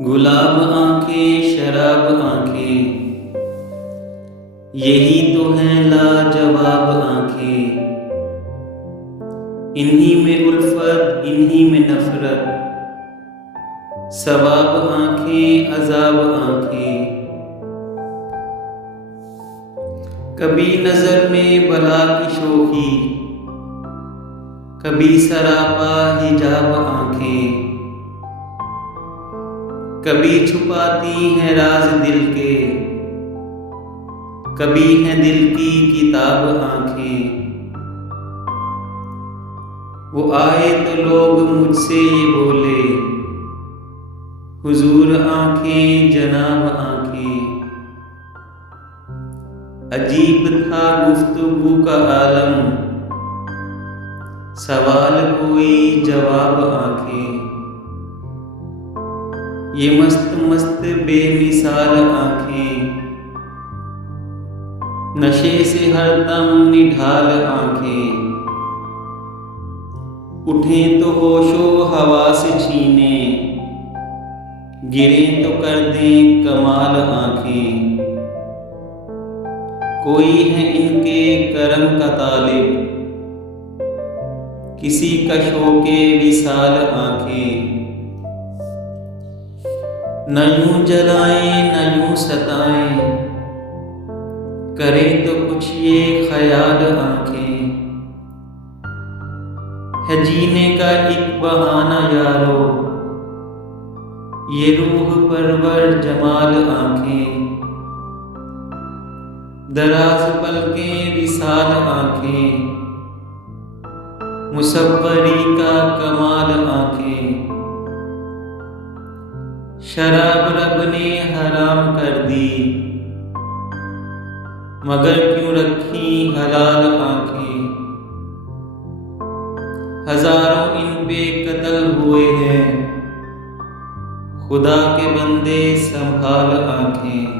गुलाब आंखें शराब आंखें, यही तो हैं लाजवाब आंखें। इन्हीं में उल्फत इन्हीं में नफरत, सवाब आंखें अजाब आंखें। कभी नजर में बला की शोखी, कभी सरापा हिजाब आंखें। कभी छुपाती हैं राज दिल के, कभी हैं दिल की किताब आंखें। वो आए तो लोग मुझसे ये बोले, हुजूर आंखें जनाब आंखें। अजीब था गुफ्तगू का आलम, सवाल कोई जवाब आंखें। ये मस्त मस्त बेमिसाल आंखें, नशे से हरदम निढाल आंखें। उठें तो होशो हवा से छीने, गिरें तो कर दें कमाल आंखें। कोई है इनके करम का तालिब, किसी का शौके विसाल आंखें। न यूं जलाएं न यूं सताएं, करें तो कुछ ये ख्याल आंखें। है जीने का एक बहाना यारो, ये रूह परवर जमाल आंखें। दराज पलकें विसाल आंखें, मुसव्वरी का कमाल आंखें। शराब रब ने हराम कर दी, मगर क्यों रखी हलाल आंखें। हजारों इन पे कत्ल हुए हैं, खुदा के बंदे संभाल आंखें।